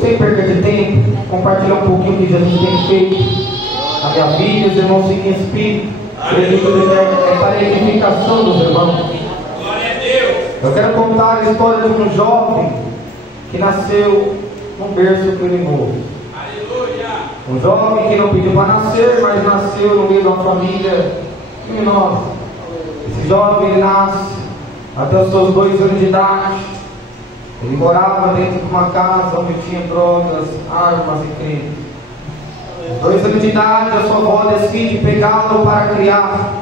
sem perder de tempo, compartilhar um pouquinho o que Jesus tem feito na minha vida. Os irmãos fiquem em espírito. É para a edificação dos irmãos. Glória a Deus. Eu quero contar a história de um jovem que nasceu num berço criminoso. Aleluia. Um jovem que não pediu para nascer, mas nasceu no meio de uma família criminosa. Esse jovem, ele nasce até os seus 2 anos de idade. Ele morava dentro de uma casa onde tinha drogas, armas e crime. Aos 2 anos de idade, a sua avó decide pegá-lo para criar.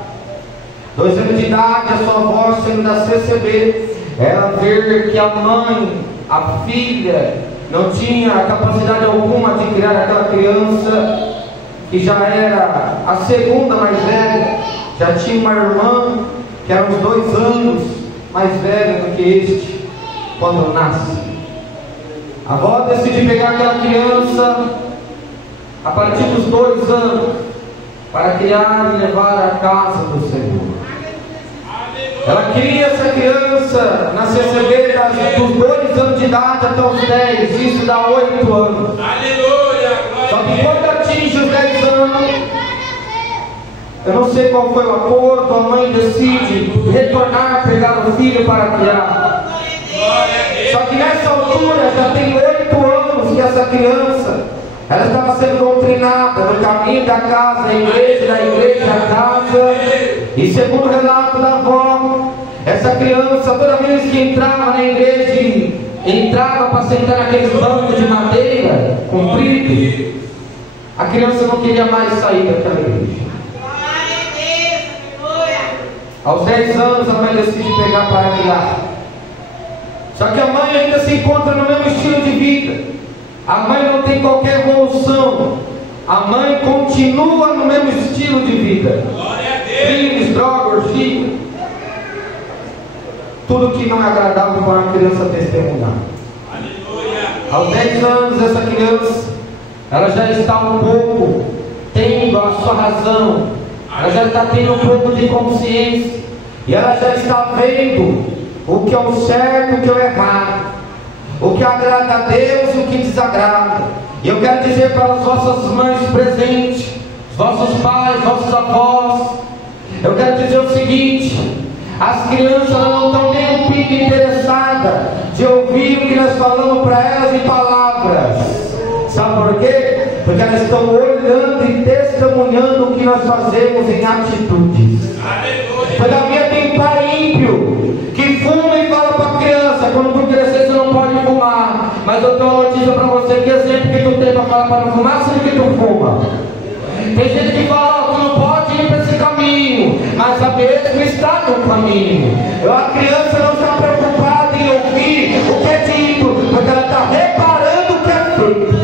2 anos de idade, a sua avó, sendo da CCB, ela vê que a mãe, a filha, não tinha capacidade alguma de criar aquela criança, que já era a segunda mais velha, já tinha uma irmã que era uns 2 anos mais velha do que este, quando nasce. A avó decide pegar aquela criança a partir dos 2 anos para criar e levar à casa do Senhor. Ela cria essa criança na CCB dos 2 anos de idade até os 10, isso dá 8 anos. Aleluia. Só que quando atinge os 10 anos, eu não sei qual foi o acordo, a mãe decide retornar, pegar o filho para criar. Só que nessa altura já tem 8 anos que essa criança, ela estava sendo doutrinada no caminho da casa à igreja, da igreja à casa. E segundo o relato da avó, essa criança, toda vez que entrava na igreja, entrava para sentar naqueles bancos de madeira comprido, a criança não queria mais sair daquela igreja. Aos 10 anos a mãe decide pegar para criar. Só que a mãe ainda se encontra no mesmo estilo de vida. A mãe não tem qualquer evolução. A mãe continua no mesmo estilo de vida. Crimes, drogas, orgia. Tudo que não é agradável para uma criança testemunhar. Aos 10 anos essa criança, ela já está um pouco tendo a sua razão. Ela já está tendo um pouco de consciência. E ela já está vendo o que é o certo e o que é o errado. O que agrada a Deus e o que desagrada. E eu quero dizer para as vossas mães presentes, os vossos pais, vossos avós, eu quero dizer o seguinte: as crianças não estão nem um pingo interessadas de ouvir o que nós falamos para elas em palavras. Sabe por quê? Porque elas estão olhando e testemunhando o que nós fazemos em atitudes. Todavia tem pai ímpio que fuma e fala para a criança: quando tu crescer você não pode fumar. Mas eu tenho uma notícia para você: que exemplo que tu tem para falar para não fumar, sendo que tu fuma. Tem gente que fala: tu não pode ir para esse caminho, mas a mesmo está no caminho. A criança não está preocupada em ouvir o que é dito, porque ela está reparando o que é feito.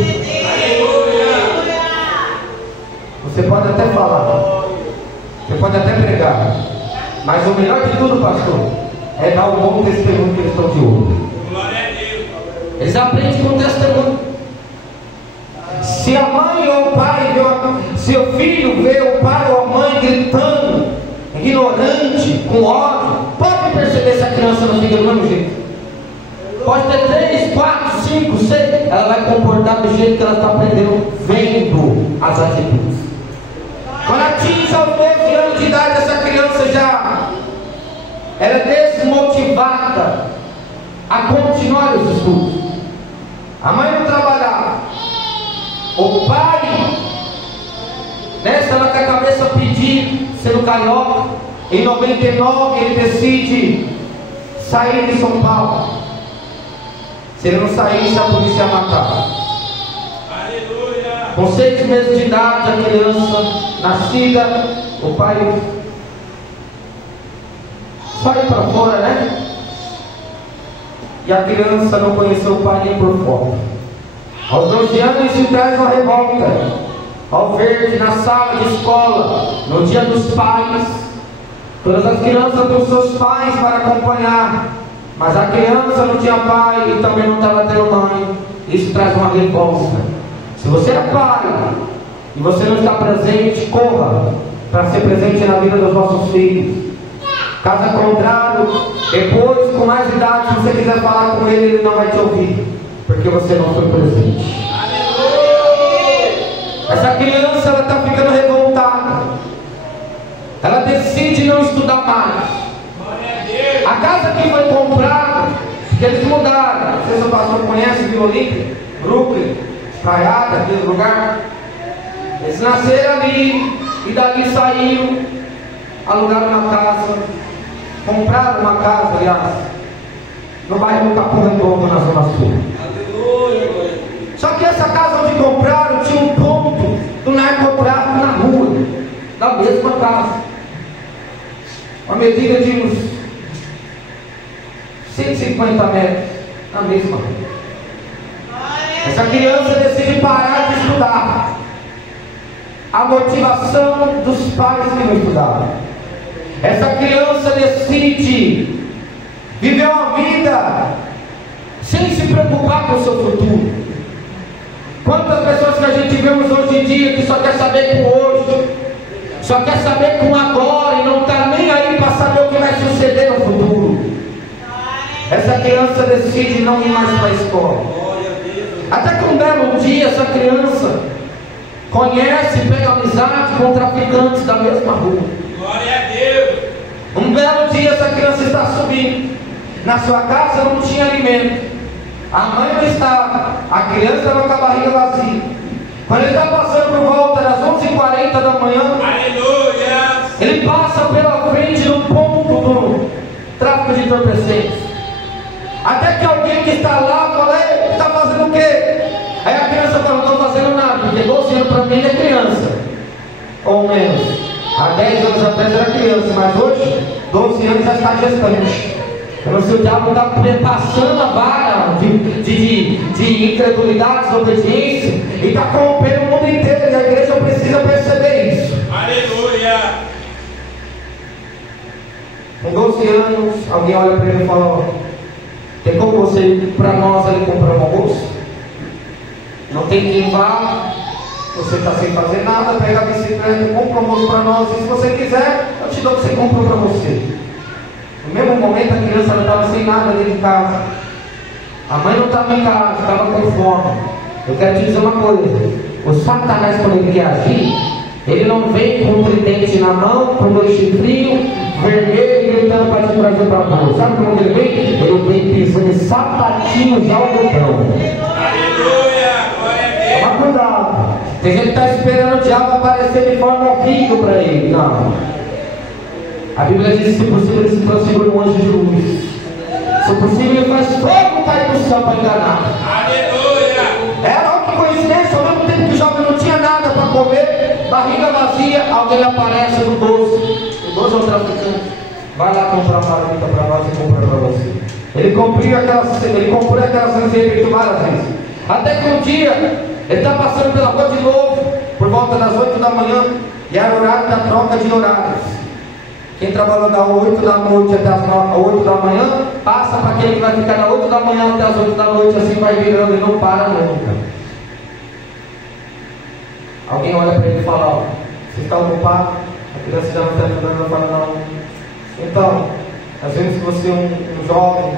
Você pode até falar, você pode até pregar, mas o melhor de tudo, pastor, é dar o bom testemunho que eles estão de olho. Eles aprendem com o testemunho. Se a mãe ou o pai se o filho vê o pai ou a mãe gritando, ignorante, com ódio, pode perceber se a criança não fica do mesmo jeito. Pode ter 3, 4, 5, 6, ela vai comportar do jeito que ela está aprendendo, vendo as atitudes. Quando atinge aos 12 anos de idade, essa criança já era desmotivada a continuar os estudos. A mãe não trabalhava. O pai, estava com a cabeça pedida, sendo carioca. Em 99 ele decide sair de São Paulo. Se ele não saísse, a polícia ia matar. Com 6 meses de idade, a criança nascida, o pai sai para fora, né? E a criança não conheceu o pai nem por fora. Aos 12 anos se traz uma revolta ao ver que na sala de escola, no dia dos pais, todas as crianças têm seus pais para acompanhar, mas a criança não tinha pai e também não estava tendo mãe. Isso traz uma revolta. Se você é pai e você não está presente, corra para ser presente na vida dos vossos filhos. Caso contrário, depois com mais idade, se você quiser falar com ele, ele não vai te ouvir, porque você não foi presente. Essa criança, ela está ficando revoltada. Ela decide não estudar mais. A casa que foi comprada, que eles mudaram. Não sei se o pastor conhece, Vila Olímpia, Brooklyn, Caiada, aquele lugar. Eles nasceram ali e dali saíram, alugaram uma casa, compraram uma casa, aliás, no bairro do Capão Redondo, na Zona Sul. Só que essa casa onde compraram tinha um ponto do narcotráfico na rua, da mesma casa. Uma medida de uns 150 metros, na mesma rua. Essa criança decide parar de estudar. A motivação dos pais que não estudaram. Essa criança decide viver uma vida sem se preocupar com o seu futuro. Quantas pessoas que a gente vemos hoje em dia que só quer saber com hoje, só quer saber com agora e não está nem aí para saber o que vai suceder no futuro. Essa criança decide não ir mais para a escola. Até que um belo dia essa criança conhece e pega amizade com traficantes da mesma rua. Glória a Deus. Um belo dia essa criança está subindo. Na sua casa não tinha alimento. A mãe não estava. A criança estava com a barriga vazia. Quando ele está passando por volta das 11h40 da manhã, Aleluia. ele passa pela frente do ponto do tráfico de entorpecentes. Até que alguém que está lá fala: "Ei, está fazendo o quê?" Aí a criança fala: "Não estou fazendo nada, porque 12 anos para mim é criança." Ou menos. Há 10 anos atrás era criança, mas hoje, 12 anos já está gestante. Então, se o diabo está passando a vara de incredulidade, desobediência, e está corrompendo o mundo inteiro, e a igreja precisa perceber isso. Aleluia. Com 12 anos, alguém olha para ele e fala: "Ó, tem como você ir para nós ali comprar um almoço? Não tem quem vá, você está sem fazer nada, pega a bicicleta, compra um almoço para nós, e se você quiser, eu te dou o que você comprou para você." No mesmo momento a criança estava sem nada dentro de casa. A mãe não estava em casa, estava com fome. Eu quero te dizer uma coisa: o Satanás, quando ele quer agir, ele não vem com um tridente na mão, com 2 chifrinhos, vermelho, gritando para te trazer para fora. Sabe como ele vem? Ele vem pisando sapatinhos de algodão. Aleluia. Glória a Deus. Toma cuidado. Tem gente que está esperando o diabo aparecer de forma horrível para ele. Não. A Bíblia diz que se possível ele se transfigura um anjo de luz. Se possível ele faz fogo cair do céu para enganar. Aleluia. Era algo que coincidência, ao mesmo tempo que o jovem não tinha nada para comer, barriga vazia, alguém aparece no doce. O doce é um traficante. Vai lá comprar uma marmita para nós e compra para você. Ele comprou aquela sanzeira várias vezes. Até que um dia ele está passando pela rua de novo, por volta das 8 da manhã, e era o horário da troca de horários. Quem trabalhou das 8 da noite até as 8 da manhã, passa para aquele que vai ficar das 8 da manhã até as 8 da noite, assim vai virando e não para nunca. Alguém olha para ele e fala: "Ó, você está ocupado?" A criança já não está ajudando, ela fala: "Não." Então, às vezes você é um jovem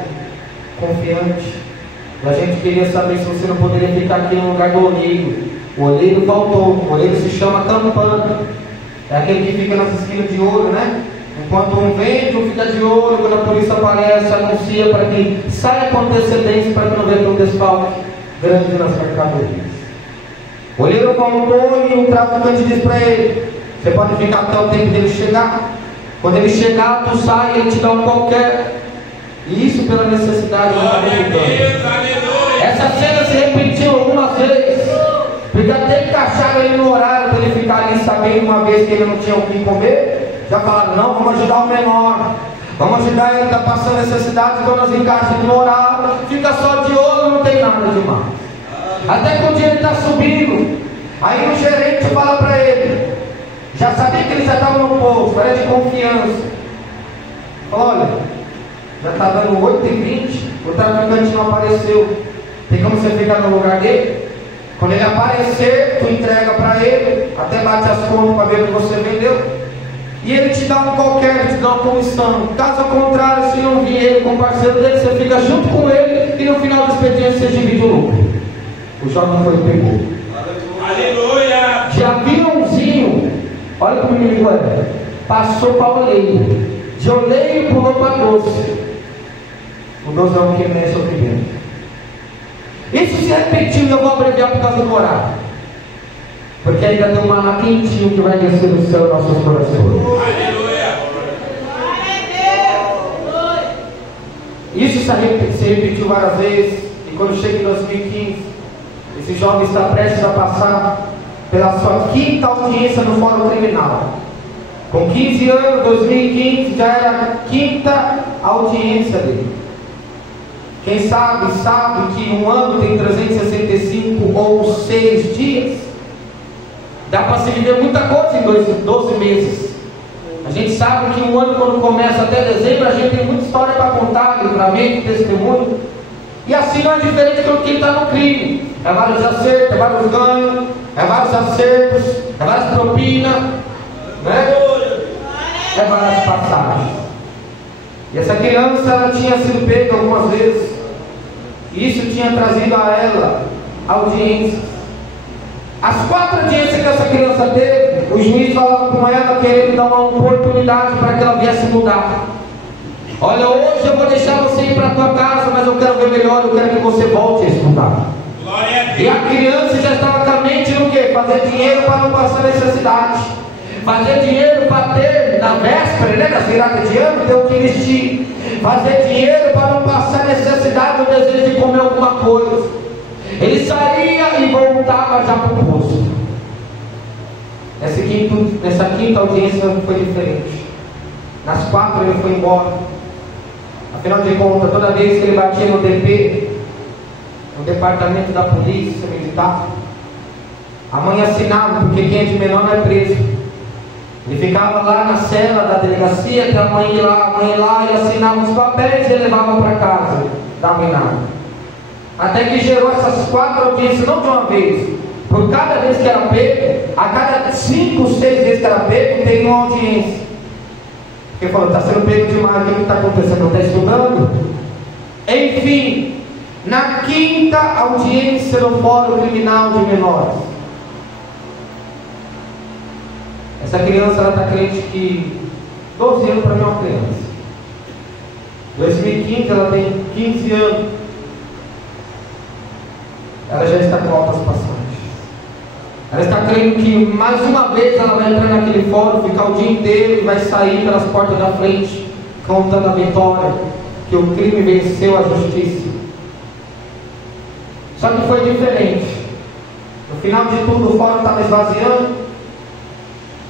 confiante, e a gente queria saber se você não poderia ficar aqui no lugar do olheiro. O olheiro faltou, o olheiro se chama campana. É aquele que fica nas esquinas de ouro, né? Enquanto um vende, um fica de ouro. Quando a polícia aparece, anuncia para que saia com antecedência, para que não venha um desfalque grande nas mercadorias. O olheiro voltou e o traficante diz para ele: "Você pode ficar até o tempo dele chegar. Quando ele chegar, tu sai e ele te dá um qualquer." E isso pela necessidade. Glória a Deus. Aleluia. Essa cena se repetiu algumas vezes, porque até encaixaram ele no horário para ele ficar ali sabendo, uma vez que ele não tinha o que comer. Já falaram: "Não, vamos ajudar o menor, vamos ajudar ele, está passando necessidade, então nós encaixamos no horário, fica só de olho, não tem nada demais." Até que um dia ele está subindo, aí o gerente fala para ele, já sabia que ele já estava no posto, era de confiança: "Olha, já está dando 8h20, o traficante não apareceu, tem como você ficar no lugar dele? Quando ele aparecer, tu entrega para ele, até bate as contas para ver o que você vendeu, e ele te dá um qualquer, ele te dá uma comissão. Caso contrário, se não vir ele com o parceiro dele, você fica junto com ele e no final do expediente você divide o lucro. O jovem foi e pegou. Aleluia! De aviãozinho, olha como o menino é, passou para oleiro. De oleiro pulou para doce. O doce é o que mexe o primeiro. Isso se repetiu e eu vou abreviar por causa do horário. Porque ainda tem um maná quentinho que vai descer do céu em nossos corações. Aleluia! Isso se repetiu várias vezes. E quando chega em 2015, esse jovem está prestes a passar pela sua quinta audiência no Fórum Criminal. Com 15 anos, 2015 já era a quinta audiência dele. Quem sabe que um ano tem 365 ou 6 dias. Dá para se viver muita coisa em 12 meses. A gente sabe que um ano, quando começa até dezembro, a gente tem muita história para contar, livramento, testemunho. E assim não é diferente do que está no crime. É vários acertos, é vários ganhos, é vários acertos, é várias propinas, né? É várias passagens. E essa criança, ela tinha sido pega algumas vezes. E isso tinha trazido a ela audiências. As 4 audiências que essa criança teve, o juiz falava com ela, querendo dar uma oportunidade para que ela viesse mudar. Olha, hoje eu vou deixar você ir para a tua casa, mas eu quero ver melhor, eu quero que você volte a estudar. E a criança já estava com a mente no quê? Fazer dinheiro para não passar necessidade. Fazer dinheiro para ter, na véspera, né, nas viradas de ano, ter o que vestir. Fazer dinheiro para não passar necessidade, o desejo de comer alguma coisa. Ele saía e voltava já para o posto. Nessa quinta audiência foi diferente. Nas 4 ele foi embora. Afinal de contas, toda vez que ele batia no DP, no departamento da polícia militar, a mãe assinava, porque quem é de menor não é preso. Ele ficava lá na cela da delegacia, que a mãe ia lá e assinava os papéis e ele levava para casa, dava em nada. Até que gerou essas 4 audiências, não de uma vez. Por cada vez que era pego, a cada 5, 6 vezes que era pego, tem uma audiência. Porque falou, está sendo pego demais, o que está acontecendo? Não está estudando? Enfim, na quinta audiência no Fórum Criminal de Menores, essa criança, ela está crente que 12 anos para mim é uma criança. 2015 ela tem 15 anos. Ela já está com altas passagens. Ela está crendo que mais uma vez ela vai entrar naquele fórum, ficar o dia inteiro e vai sair pelas portas da frente, contando a vitória, que o crime venceu a justiça. Só que foi diferente. No final de tudo, o fórum estava esvaziando.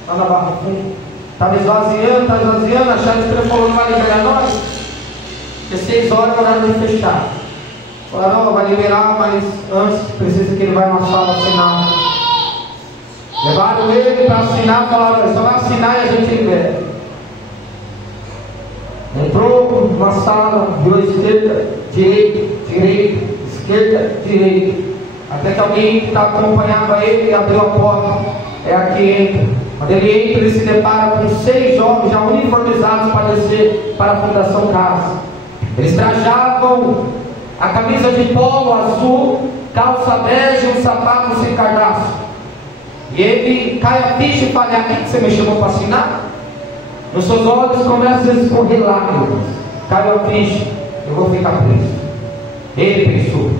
Lá na Barra Funda. Estava esvaziando, a Charles falou, não vai liberar nós? Porque 6 horas é o horário de fechar. Falaram, vai liberar, mas antes precisa que ele vá numa sala assinar. Levaram ele para assinar, falaram, só vai assinar e a gente libera. Entrou numa sala, virou esquerda, direita, esquerda, direita. Até que alguém que acompanhava ele abriu a porta. É aqui entra. Quando ele entra, ele se depara com 6 jovens já uniformizados para descer para a Fundação Casa. Eles trajavam a camisa de polo azul, calça bege e um sapato sem cardaço. E ele cai a ficha e fala, aqui que você me chamou para assinar? Nos seus olhos começam a escorrer lágrimas. Caiu a ficha, eu vou ficar preso. Ele pensou.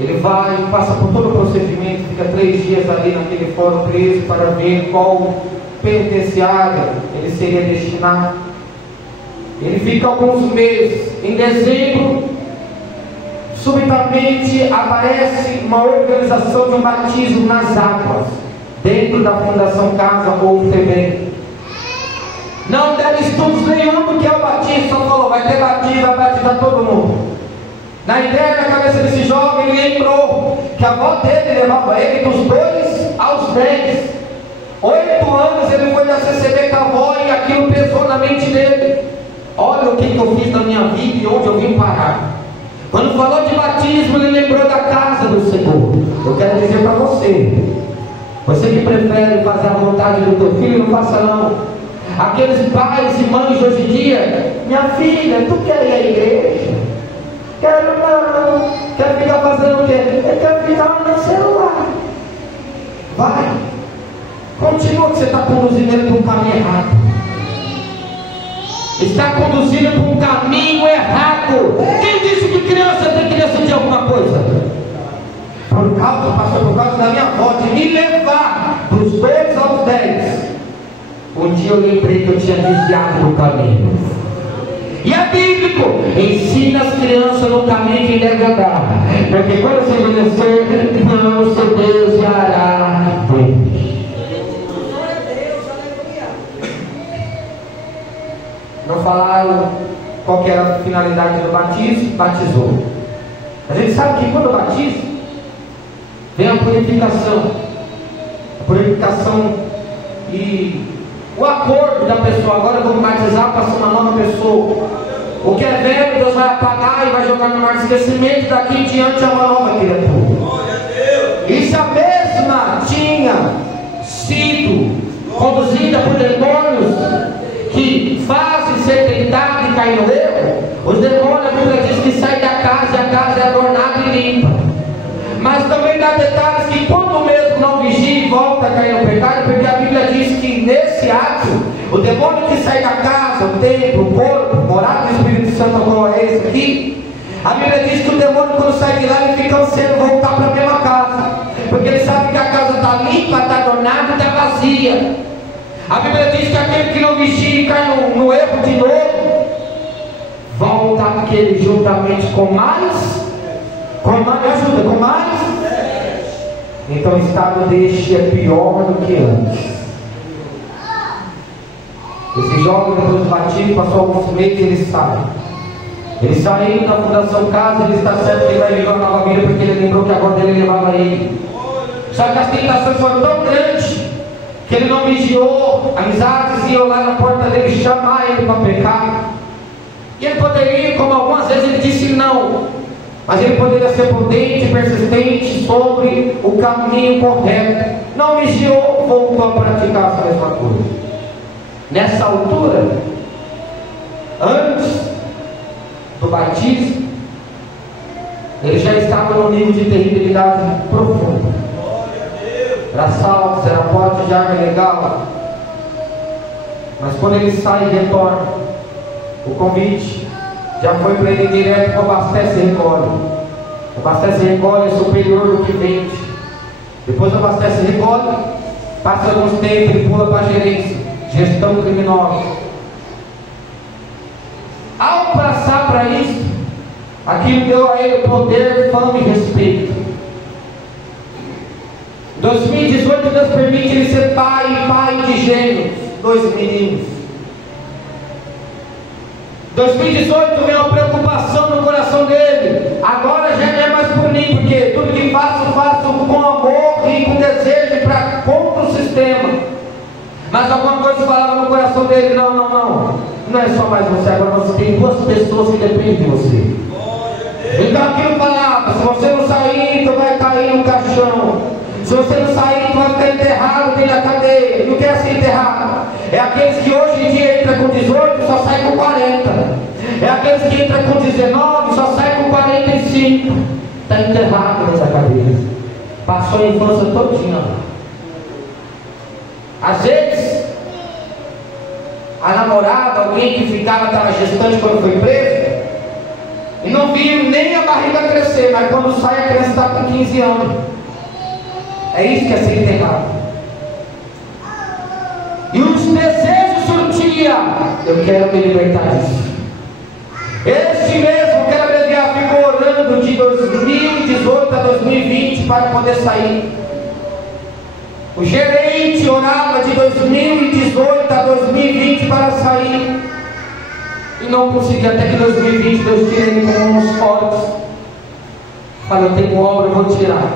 Ele vai, passa por todo o procedimento, fica 3 dias ali naquele fórum preso para ver qual penitenciária ele seria destinado. Ele fica alguns meses. Em dezembro, subitamente aparece uma organização de um batismo nas águas, dentro da Fundação Casa ou FEBEM. Não deram estudos nenhum do que é o batismo, só falou, vai ter batismo, vai batizar todo mundo. Na ideia, na cabeça desse jovem, ele lembrou que a avó dele levava ele dos 2 aos 10. 8 anos ele foi a receber com a avó e aquilo pesou na mente dele. Olha o que eu fiz na minha vida e onde eu vim parar. Quando falou de batismo, ele lembrou da casa do Senhor. Eu quero dizer para você, você que prefere fazer a vontade do teu filho, não faça não. aqueles pais e mães de hoje em dia: minha filha, tu quer ir à igreja? Quero não. Quer ficar fazendo o quê? Eu quero ficar no celular. Vai. Continua, que você está conduzindo ele para um caminho errado. Está conduzindo para um caminho errado. Quem disse que criança tem que decidir alguma coisa? Por causa, pastor, por causa da minha avó, de me levar dos 2 aos 10. Um dia eu lembrei que eu tinha desviado do caminho. E é bíblico: ensina as crianças no caminho que deve andar, porque quando você envelhecer, não se desviará dele. Não falaram qual que era a finalidade do batismo, batizou. A gente sabe que quando batiza, vem a purificação. A purificação e o acordo da pessoa. Agora vamos batizar, passar uma nova pessoa. O que é velho, Deus vai apagar e vai jogar no mar de esquecimento. Daqui em diante é uma nova criatura. E se a mesma tinha sido conduzida por demônios que fazem ser tentado e cair no erro, os demônios, a Bíblia diz que sai da casa e a casa é adornada e limpa. Mas também dá detalhes que quando mesmo não vigia e volta a cair no pecado, porque a Bíblia diz que nesse ato, o demônio que sai da casa, o templo, o corpo, morada do Espírito Santo, como é esse aqui, a Bíblia diz que o demônio, quando sai de lá, ele fica ansiando voltar para a mesma casa, porque ele sabe que a casa está limpa, está adornada e está vazia. A Bíblia diz que aquele que não vigia e cai no erro de novo, volta aquele juntamente com mais. Me ajuda, com mais? Então o estado deste é pior do que antes. Esse jovem, depois do batismo, passou alguns meses e ele sai. Ele saiu da Fundação Casa, ele está certo que ele vai viver uma nova vida, porque ele lembrou que a avó dele levava ele. Só que as tentações foram tão grandes que ele não vigiou. Amizades iam lá na porta dele chamar ele para pecar. E ele poderia, como algumas vezes ele disse não, mas ele poderia ser prudente, persistente sobre o caminho correto. Não vigiou, voltou a praticar essa mesma coisa. Nessa altura, antes do batismo, ele já estava no nível de terribilidade profunda. Era assalto, era porte de arma ilegal. Mas quando ele sai e retorna, o convite já foi para ele direto para o abastece e recolhe. O abastece e recolhe é superior do que vende. Depois do abastece e recolhe, passa alguns tempos, ele pula para a gerência, gestão criminosa. Ao passar para isso, aquilo deu a ele poder, fama e respeito. Em 2018, Deus permite ele ser pai de gêmeos, 2 meninos. 2018 vem uma preocupação no coração dele. Agora já não é mais por mim, porque tudo que faço com amor e com desejo para contra o sistema. Mas alguma coisa falava no coração dele: não é só mais você, agora você tem 2 pessoas que dependem de você. Então aquilo falava: se você não sair, tu vai cair no caixão. Se você não sair, tu vai ficar enterrado dentro da cadeia. E o que é ser enterrado? É aqueles que hoje em dia entram com 18 e só saem com 40. É aqueles que entram com 19 e só saem com 45. Está enterrado nessa cadeia. Passou a infância todinha lá. Às vezes, a namorada, alguém que estava gestante quando foi preso, e não viu nem a barriga crescer, mas quando sai a criança está com 15 anos. É isso que é ser enterrado. E os desejos surtia: eu quero me libertar disso. Este mesmo que era abreviar ficou orando de 2018 a 2020 para poder sair. O gerente orava de 2018 a 2020 para sair. E não conseguia, até que 2020 Deus tira ele com mãos fortes. Fala: eu tenho obra, eu vou tirar.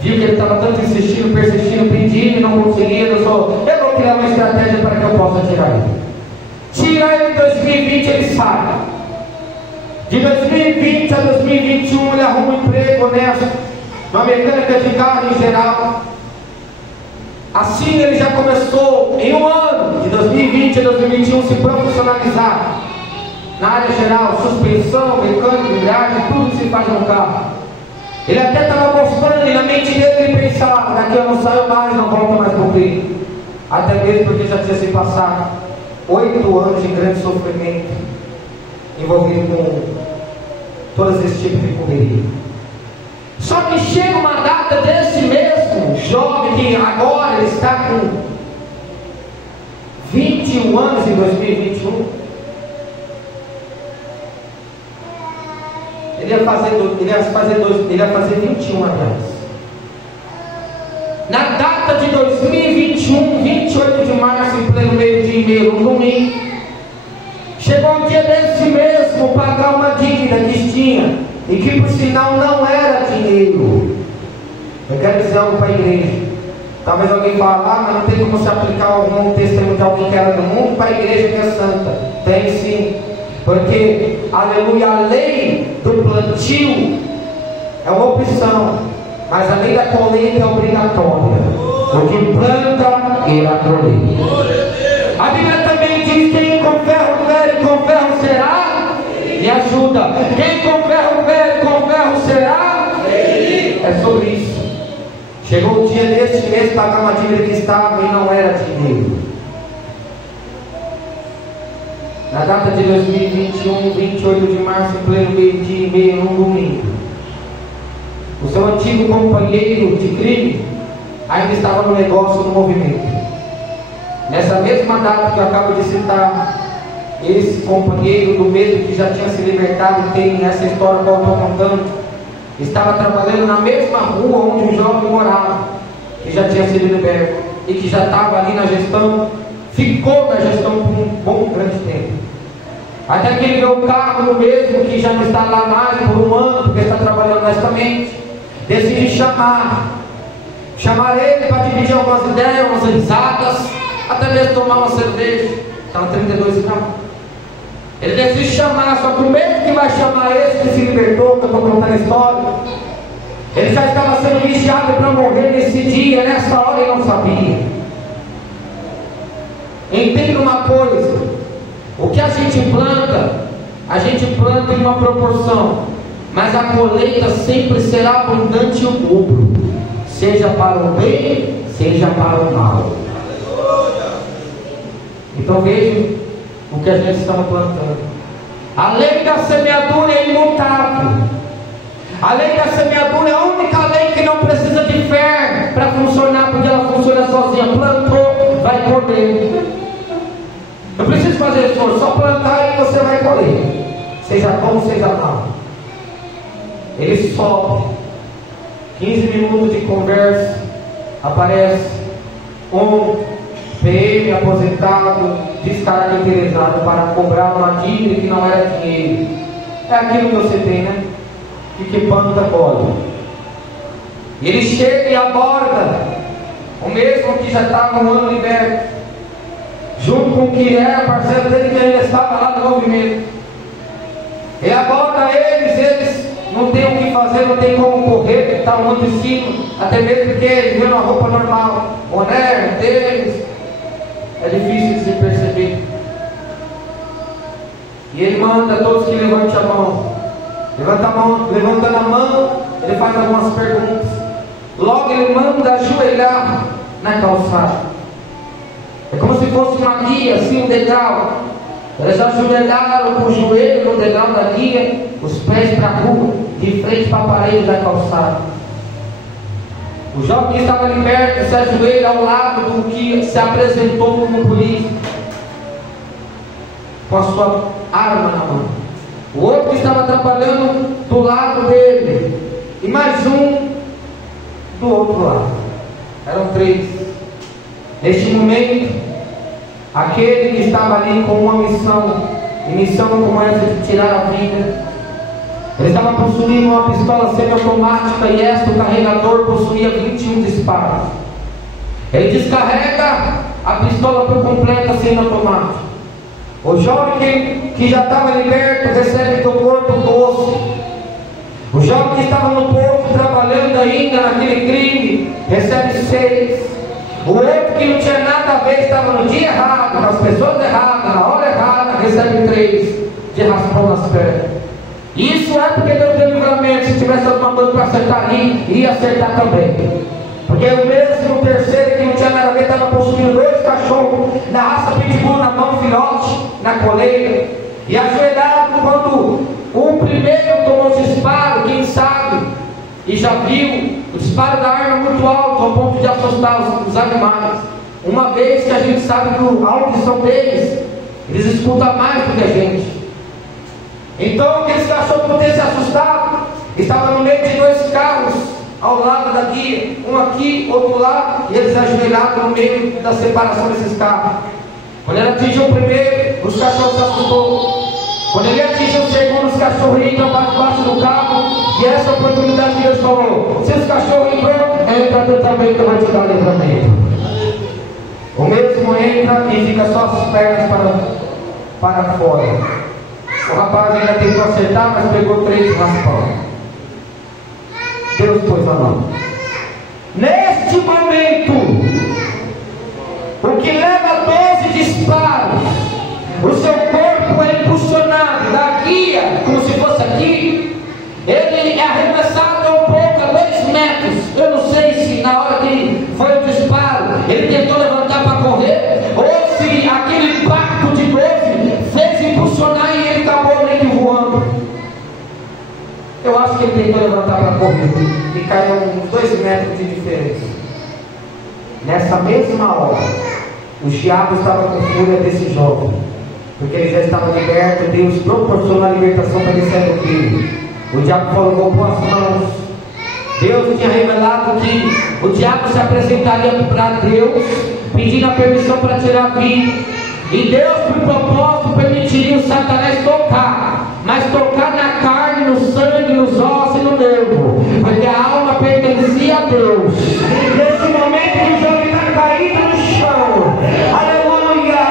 Viu que ele estava tanto insistindo, persistindo, pedindo e não conseguia. Eu vou criar uma estratégia para que eu possa tirar ele. Tira ele em 2020, ele sai. De 2020 a 2021 ele arruma um emprego honesto, uma mecânica de carro em geral. Assim ele já começou em um ano, de 2020 a 2021, se profissionalizar na área geral, suspensão, mecânica, embreagem, tudo que se faz no carro. Ele até estava mostrando, e na mente dele ele pensava: daqui eu não saio mais, não volto mais para o crime. Até mesmo porque já tinha se passado 8 anos de grande sofrimento, envolvido com todos esses tipos de correria. Só que chega uma data desse mesmo jovem, que agora ele está com 21 anos em 2021. Ele ia fazer 21 anos. Na data de 2021, 28 de março, em pleno meio-dia e meio, no domingo, chegou um dia desse mesmo pagar uma dívida que tinha, e que por sinal não era dinheiro. Eu quero dizer algo para a igreja. Talvez alguém fale: ah, mas não tem como se aplicar algum testemunho de alguém que era do mundo para a igreja que é santa. Tem sim, porque, aleluia, a lei do plantio é uma opção, mas a lei da colheita é obrigatória. O que planta, irá colher. A Bíblia também diz: quem com ferro fere, com ferro será. Me ajuda. Quem com ferro fere, com ferro será. É sobre isso. Chegou o dia deste mês pagar uma dívida que estava e não era dinheiro. Na data de 2021, 28 de março, em pleno meio-dia e meio, num domingo, o seu antigo companheiro de crime ainda estava no negócio, no movimento. Nessa mesma data que eu acabo de citar, esse companheiro, do mesmo que já tinha se libertado, e tem essa história que eu estou contando, estava trabalhando na mesma rua onde o jovem morava, que já tinha sido liberto e que já estava ali na gestão, ficou na gestão por um bom grande tempo. Até que ele vê o carro do mesmo, que já não está lá mais por um ano, porque está trabalhando honestamente, decide chamar ele para dividir algumas ideias, umas risadas, até mesmo tomar uma cerveja. Estava 32 graus. Ele decide chamar, só que o mesmo que vai chamar esse que se libertou, que eu estou contando a história, ele já estava sendo vigiado para morrer nesse dia, nessa hora ele não sabia. Entenda uma coisa: o que a gente planta em uma proporção, mas a colheita sempre será abundante e o dobro, seja para o bem, seja para o mal. Então veja o que a gente estava plantando. A lei da semeadura é imutável. A lei da semeadura é a única lei que não precisa de fé para funcionar, porque ela funciona sozinha. Plantou, vai colher. Não precisa fazer esforço, só plantar e você vai colher, seja bom, seja mal. Ele sobe, 15 minutos de conversa, aparece um PM aposentado, descaracterizado para cobrar uma dívida que não era dinheiro. É aquilo que você tem, né? Que planta colhe. E ele chega e aborda o mesmo que já estava no ano liberto, junto com o que era parceiro dele, que ainda estava lá no movimento. Ele aborda eles não tem o que fazer, não tem como correr, porque estavam muito em cima, até mesmo porque eles viram a roupa normal, boné deles, é difícil de se perceber. E ele manda todos que levantem a mão. Levantando a mão, ele faz algumas perguntas. Logo ele manda ajoelhar na calçada. É como se fosse uma guia, assim, um degrau. Eles ajoelharam com o joelho no degrau da guia, os pés para a rua, de frente para a parede da calçada. O jovem que estava ali perto se ajoelha ao lado do que se apresentou como polícia, com a sua arma na mão. O outro que estava trabalhando do lado dele, e mais um do outro lado. Eram 3. Neste momento, aquele que estava ali com uma missão, e missão como essa de tirar a vida, ele estava possuindo uma pistola semiautomática, e o carregador possuía 21 disparos. Ele descarrega a pistola por completo semiautomática. O jovem que já estava liberto recebe do corpo 12. O jovem que estava no posto trabalhando ainda naquele crime recebe 6. O outro que não tinha nada a ver, estava no dia errado, com as pessoas erradas, na hora errada, recebe 3 de raspão nas pernas. Isso é porque Deus deu livramento. Se tivesse alguma coisa para acertar ali, ia acertar também. Porque o mesmo terceiro que não tinha nada a ver estava possuindo 2 cachorros na raça pitbull, na mão filhote, na coleira, e ajoelhado quando o primeiro tomou os disparos, quem sabe, e já viu o disparo da arma muito alto, ao ponto de assustar os animais. Uma vez que a gente sabe que a audição deles, eles escutam mais do que a gente. Então aqueles cachorros por ter se assustado, estavam no meio de 2 carros ao lado da guia, um aqui, outro lá, e eles ajoelhados no meio da separação desses carros. Quando ele atingiu o primeiro, os cachorros se assustou. Quando ele atingiu o segundo, os cachorros entram para debaixo do carro, e essa oportunidade que Deus falou: se os cachorros entram, entra tu também, que eu vou te dar livramento. O mesmo entra e fica só as pernas para fora. O rapaz ainda tentou acertar, mas pegou 3 raspão. Deus pôs a mão. Neste momento, o que leva 12 disparos, o seu corpo é impulsionado da guia, como se fosse aqui, ele é arremessado um pouco a 2 metros. Eu não sei se na hora que foi o disparo, ele tentou levantar para correr, ou se aquele impacto de 12 fez impulsionar e ele acabou meio que voando. Eu acho que ele tentou levantar para correr e caiu uns 2 metros de diferença. Nessa mesma hora, o diabo estava com fúria desse jovem, porque ele já estava liberto. Deus proporcionou a libertação para ele sair do crime. O diabo falou: vou pôr as mãos. Deus tinha revelado que o diabo se apresentaria para Deus, pedindo a permissão para tirar a vida. E Deus, por propósito, permitiria o Satanás tocar, mas tocar na carne, no sangue, nos ossos e no nervo, porque a alma pertencia a Deus. Nesse momento que o jovem está caído no chão, aleluia,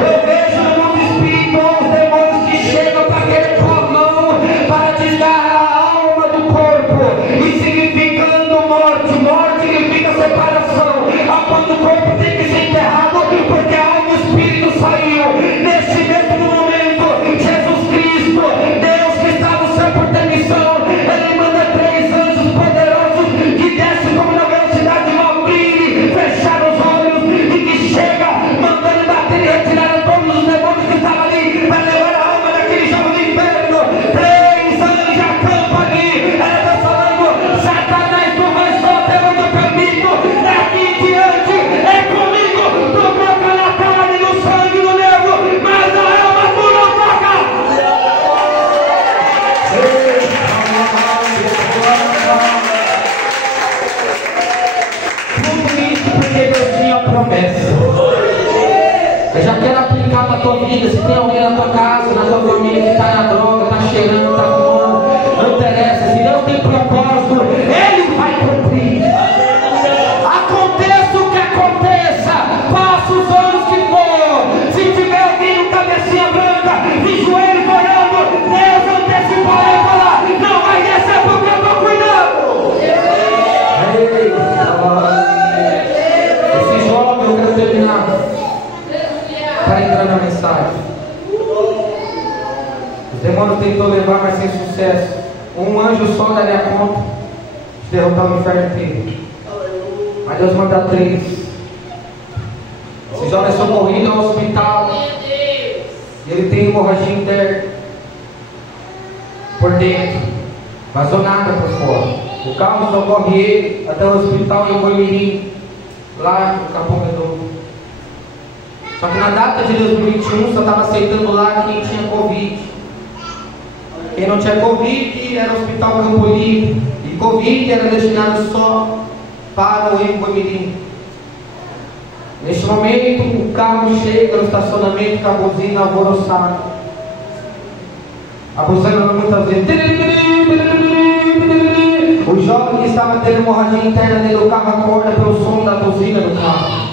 eu vejo no mundo espiritual os demônios que chegam para querer com a mão para desgarrar a alma do corpo, e significando morte. Morte significa separação, a ponto do corpo tem que ser enterrado, porque a alma e o espírito saiu. Neste mesmo momento, Jesus Cristo, Deus que está no céu por ter missão, Ele manda 3 anjos poderosos que descem como na velocidade de uma brilhe, fechar os olhos, e que chega mandando bater e retirar todos os demônios que estavam ali para levar a alma daquele jovem do inferno. 3 anjos acampam ali. Ela está falando: Satanás, tu vai só até onde eu permito, daqui em diante é comigo. Tu toca na carne, no sangue, no nervo, mas a alma tu não toca. Tudo isso porque Deus tinha promessa. Eu já quero aplicar para a tua vida. Se tem alguém na tua casa, na tua família que está na droga, está cheirando, está fumando, não interessa. Se Deus tem propósito, Ele vai cumprir. Aconteça o que aconteça, passa os anos que for. Se tiver alguém com cabecinha branca e joelho orando, Deus antecipou e falar: não vai descer porque eu estou cuidando. Esse jovem, eu quero terminar para entrar na mensagem. Os demônios tentou levar, mas sem sucesso. Um anjo só daria conta de derrotar o inferno inteiro. Mas Deus manda 3. Esse jovem é socorrido ao hospital. E ele tem hemorragia interna por dentro, vazou nada por fora. O carro socorre ele até o hospital em Boimirim, lá no Capão Redondo. Só que na data de 2021 só estava aceitando lá quem tinha Covid. Quem não tinha Covid era o Hospital Campo Limpo, e Covid era destinado só para o Boimirim. Neste momento, o carro chega no estacionamento com a buzina alvoroçada. A buzina muitas vezes. O jovem que estava tendo hemorragia interna dentro do carro acorda pelo som da buzina do carro.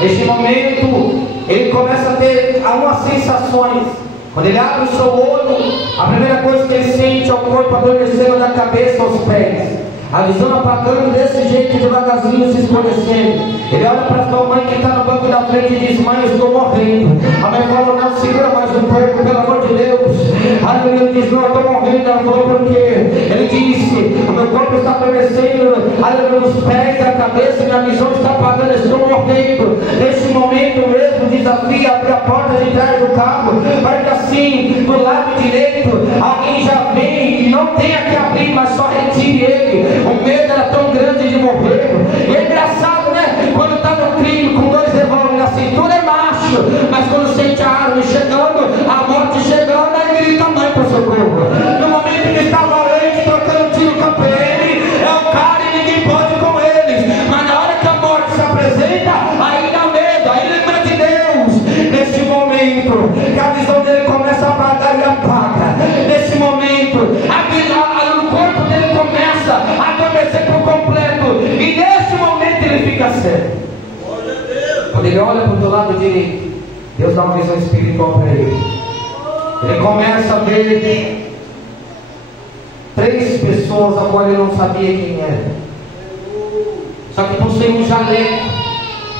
Neste momento, ele começa a ter algumas sensações. Quando ele abre o seu olho, a primeira coisa que ele sente é o corpo adormecendo da cabeça aos pés. A visão apagando desse jeito, devagarzinho se escurecendo. Ele olha para sua mãe que está no banco da frente e diz: mãe, eu estou morrendo. A mãe fala: não, segura mais um pouco, pelo amor de Deus. Aleluia. Ele diz: não, eu estou morrendo. Ela falou: por quê? Ele disse: o meu corpo está adormecendo, aleluia, os pés e a cabeça, minha visão está apagando, eu estou morrendo. Nesse momento mesmo, desafia abrir a porta de trás do carro, para que assim, do lado direito, alguém já vem e não tenha que abrir, mas só retire ele. O medo era tão grande de morrer. E é engraçado, né? Quando está no crime com 2 revólveres na cintura é macho, mas quando sente a arma chegando, a morte chegando, aí grita: mãe, por socorro. No momento que está valente, trocando tiro com a PM, é o cara e ninguém pode com eles. Mas na hora que a morte se apresenta, aí dá medo, aí lembra de Deus. Neste momento que a visão dele começa a apagar e apaga, nesse momento o corpo dele começa a adormecer por completo, e nesse momento ele fica cego. Quando ele olha para o lado direito, Deus dá uma visão espiritual para ele. Ele começa a ver 3 pessoas a qual ele não sabia quem era, só que possuíam um jaleco.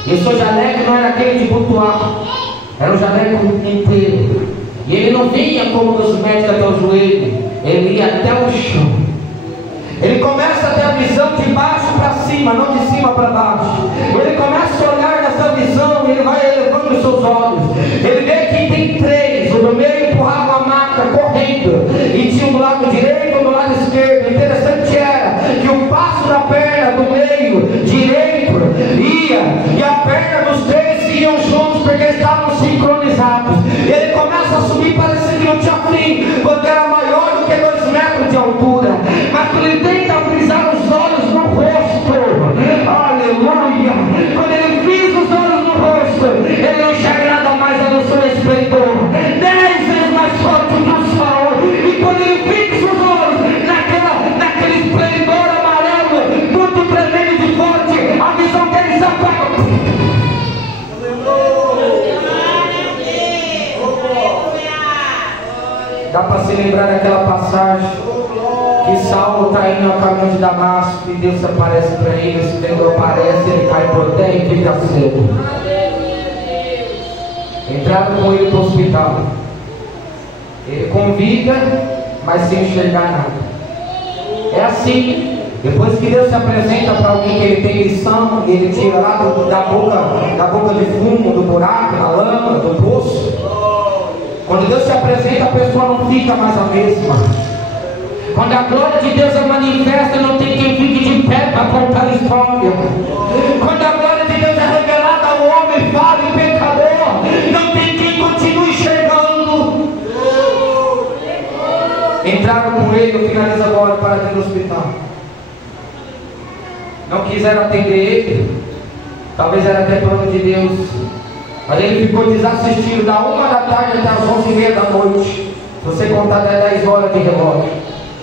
E o seu jaleco não era aquele de butuar, era um jaleco inteiro. E ele não vinha como dos médicos até o joelho, ele ia até o chão. Ele começa a ter a visão de baixo para cima, não de cima para baixo. Ele começa a olhar nessa visão e ele vai elevando os seus olhos. Ele vê que tem 3, o do meio empurrava a maca correndo, e tinha um do lado direito e um do lado esquerdo. O interessante era que o passo da perna do meio direito ia, e a perna dos 3 iam juntos, porque estavam sincronizados. Ele começa a subir, parecendo que não tinha fim, porque era maior do que 2 metros de altura. Mas quando ele tenta frisar os olhos no rosto, aleluia, quando ele frisa os olhos no rosto, ele não enxerga nada mais a não ser o esplendor 10 vezes mais forte que o sol. E quando ele fixa os olhos naquele esplendor amarelo, muito tremendo e forte, a visão dele se apaga. Dá para se lembrar daquela passagem que Saulo está indo ao caminho de Damasco e Deus aparece para ele, o esplendor aparece, ele cai por terra e fica cego. Entraram com ele para o hospital. Ele convida, mas sem enxergar nada. É assim. Depois que Deus se apresenta para alguém que ele tem missão, ele tira lá da boca de fumo, do buraco, da lama, do poço. Quando Deus se apresenta, a pessoa não fica mais a mesma. Quando a glória de Deus é manifesta, não tem quem fique de pé para contar a história. Quando a glória de Deus é revelada ao homem falho e pecador, não tem quem continue enxergando. Entraram com ele, eu finalizo agora para dentro do hospital. Não quiseram atender ele, talvez era até plano de Deus, mas ele ficou desassistido da 1 da tarde até as 11h30 da noite. Se você contar, dá 10 horas de relógio.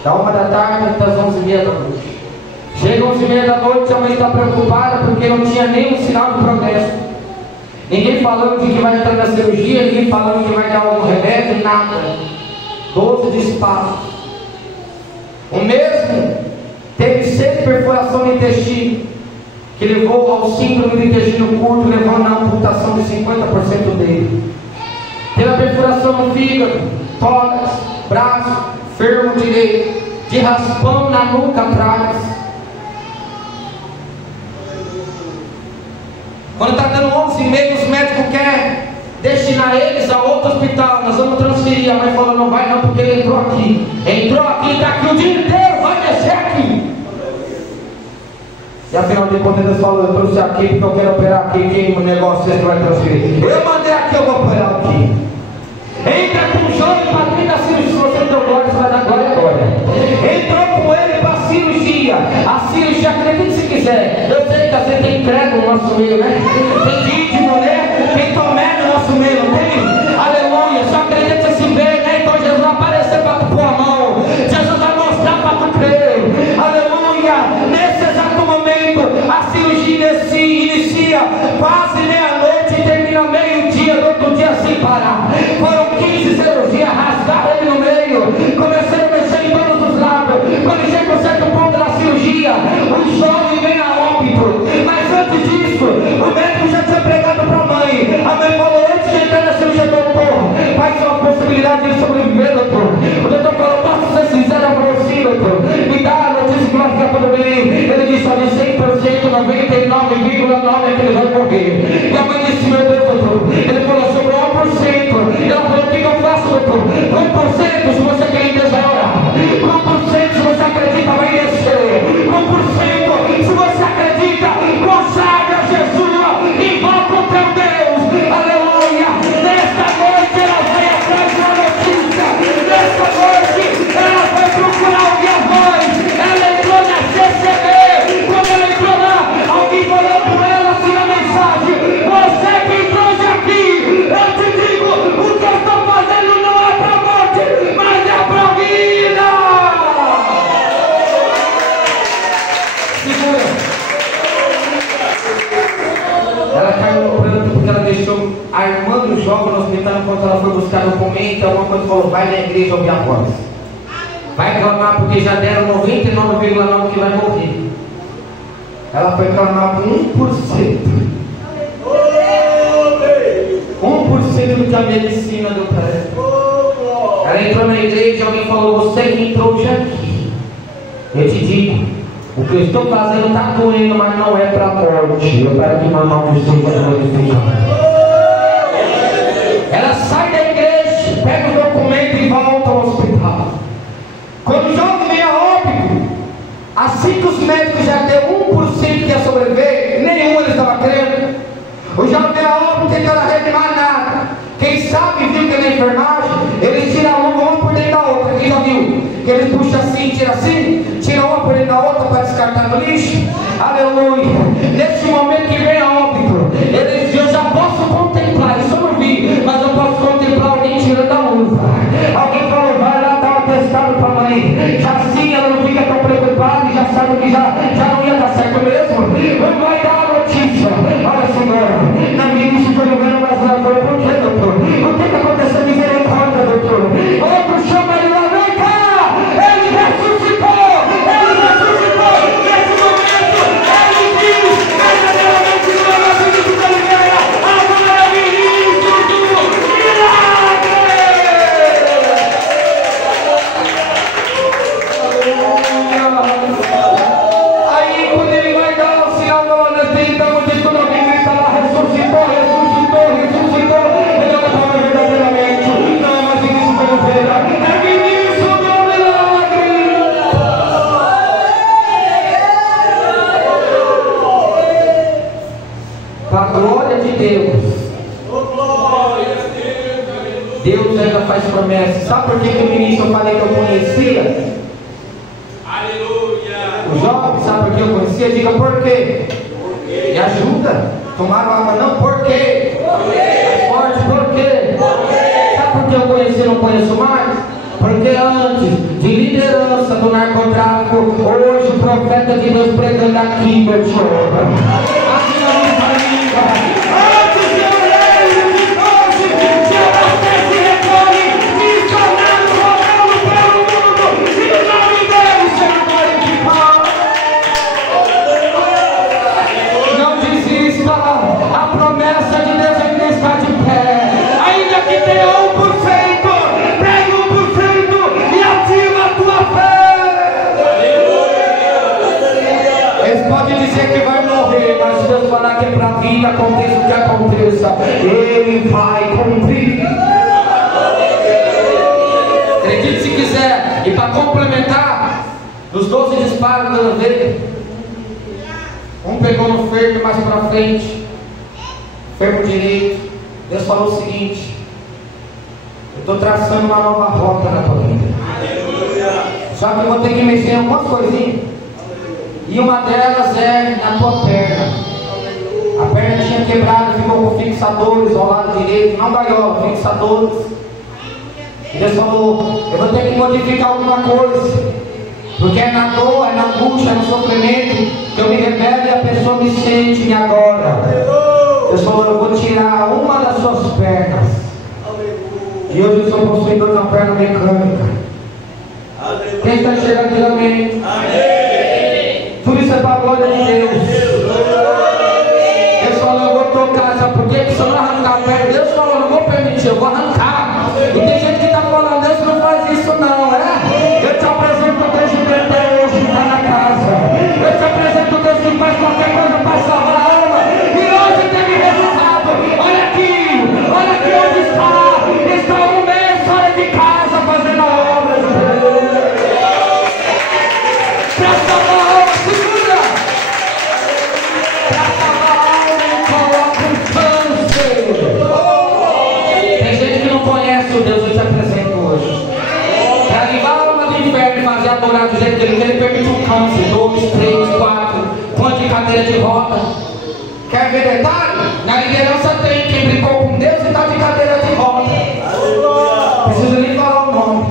Da 1 da tarde até as 11h30 da noite. Chega 11h30 da noite, a mãe está preocupada porque não tinha nenhum sinal de progresso. Ninguém falando de que vai entrar na cirurgia, ninguém falando que vai dar algum remédio, nada. 12 disparos. O mesmo teve 6 perfurações no intestino, que levou ao síndrome do intestino curto, levando à amputação de 50% dele. Teve a perfuração no fígado, tórax, braço, fermo direito, de raspão na nuca atrás. Quando está dando 11h30, os médicos querem destinar eles a outro hospital. Nós vamos transferir. A mãe falou: não vai não, porque ele entrou aqui. Entrou aqui, está aqui o dia inteiro, vai descer aqui. E afinal de contas Deus falou: eu trouxe aqui porque eu quero operar aqui. Quem o negócio você vai transferir? Eu mandei aqui, eu vou operar aqui. Entra com o jovem para dentro da cirurgia. Se você deu glória, você vai dar glória agora. Entrou com ele para a cirurgia. A cirurgia, acredite se quiser. Eu sei que você tem credo no nosso meio, né? Tem dízimo, né? Tem tomé no nosso meio, não tem? Aleluia. Só acredita se ver, né? Então Jesus vai aparecer para tu pôr a mão. Jesus vai mostrar para tu crer. Aleluia. Nesse exato momento, a cirurgia inicia quase meia-noite e termina meio-dia, do outro dia sem parar. Foram 15 cirurgias, rasgaram ele no meio, começaram a mexer em todos os lados. Quando chega um certo ponto da cirurgia, 99,9% que ele vai morrer. E a mãe disse: meu Deus, doutor. Ele falou: sobrou 1%. Ela falou: o que eu faço, doutor? 1% se você quer em Deus vai orar. 1% se você acredita vai descer. 1% se você acredita, consagre a Jesus, invoca o teu Deus. Aleluia. Nesta noite ela vai atrás de uma notícia. Nesta noite ela vai procurar ouvir a voz. Ela entrou na CCB. Quando ela entrou lá, alguém falou por ela assim a mensagem: você que trouxe aqui, eu te digo, o que eu estou fazendo não é para morte, mas é para vida. Segura. Ela caiu no pranto porque ela deixou a irmã do jovem no hospital enquanto ela foi buscar documento. Alguma coisa falou: vai na igreja ouvir a voz. Vai clamar porque já deram 99,9% que vai morrer. Ela foi clamar por 1%. 1% do que a medicina deu para ela. Ela entrou na igreja e alguém falou: você que entrou hoje aqui, eu te digo, o que eu estou fazendo está doendo, mas não é para a morte. Eu quero que meu nome seja glorificado. Ela sai da igreja, pega o documento e volta ao hospital. Quando o jovem vem a óbito, assim que os médicos já deu 1% que ia sobreviver, nenhum eles estavam crendo. O jovem vem a óbito tentando arrebentar nada. Quem sabe viu que é na enfermagem, eles tiram a luva uma por dentro da outra. Quem já viu? Que eles puxam assim, tira uma por dentro da outra para descartar no lixo. Aleluia. Nesse momento que vem a óbito, eu já posso contemplar, isso eu não vi, mas eu posso contemplar alguém tirando a luva. Alguém falou: vai lá dar um atestado para a mãe. Já assim ela não fica tão preocupada e já sabe que já não ia dar certo mesmo. Vai dar a notícia: olha, senhora, na minha início foi vendo, mas ela falou: por que, doutor? O que aconteceu? Misericórdia, doutor. Outro chama ele lá: vem cá, ele ressuscitou. Ele ressuscitou. Nesse momento ele diz verdadeiramente o nome de Jesus Oliveira: agora é ministro do milagre. Aí quando ele vai dar o sinal, nós tentamos de tudo, alguém grita lá: ressuscitou, ressuscitou, ressuscitou. Ele olha para nós verdadeiramente: não é mais ministro do Oliveira, é ministro do milagre. Para a glória de Deus. Deus ainda faz promessas. Sabe por que o ministro eu falei que eu conhecia? Aleluia. O jovem, sabe por que eu conhecia? Diga por quê. Me ajuda. Tomaram água não? Por quê? Mais forte, por quê? Sabe por que eu conheci e não conheço mais? Porque antes de liderança do narcotráfico, hoje o profeta de Deus pregando aqui, meu senhor. Aqui na minha família. Antes de eu ler de hoje, de abastece e recolhe, missionário rodando pelo mundo, e o nome dele será glorificado. Não desista, a promessa de Deus ainda está de pé. Ainda que tenha 1%, pega 1% e ativa a tua fé. Eles podem dizer que vai morrer, mas se Deus falar que é para a vida, aconteça o que aconteça, Ele vai cumprir. Acredite se quiser. E para complementar, dos 12 disparos que eu dei, um pegou no fervo mais para frente, fervo direito. Deus falou o seguinte: eu estou traçando uma nova rota na tua vida. Só que eu vou ter que mexer em algumas coisinhas. E uma delas é na tua perna. A perna tinha quebrado, ficou com fixadores ao lado direito, não gaiola, fixadores. E Deus falou: eu vou ter que modificar alguma coisa, porque é na dor, é na angústia, é no sofrimento que eu me revelo e a pessoa me sente agora. Deus falou: eu vou tirar uma das suas pernas. E hoje eu sou possuidor de uma perna mecânica. Quem está enxergando, diga amém. Tudo isso é para a glória de Deus. Deus falou: eu vou tocar. Sabe por quê? Porque se eu não arrancar a perna, Deus falou: eu não vou permitir, eu vou arrancar. E tem gente que está falando: Deus não faz isso não, é? Eu te apresento Deus de Deus hoje, está na casa. Eu te apresento Deus que faz qualquer coisa câncer, 2, 3, 4, põe de cadeira de roda. Quer ver detalhe? Na liderança tem quem brincou com Deus e está de cadeira de roda. Não precisa nem falar o nome.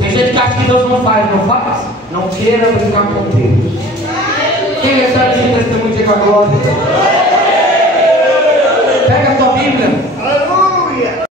Tem gente que acha que Deus não faz, não faz? Não queira brincar com Deus. Quem recebe esse testemunho, diga glória.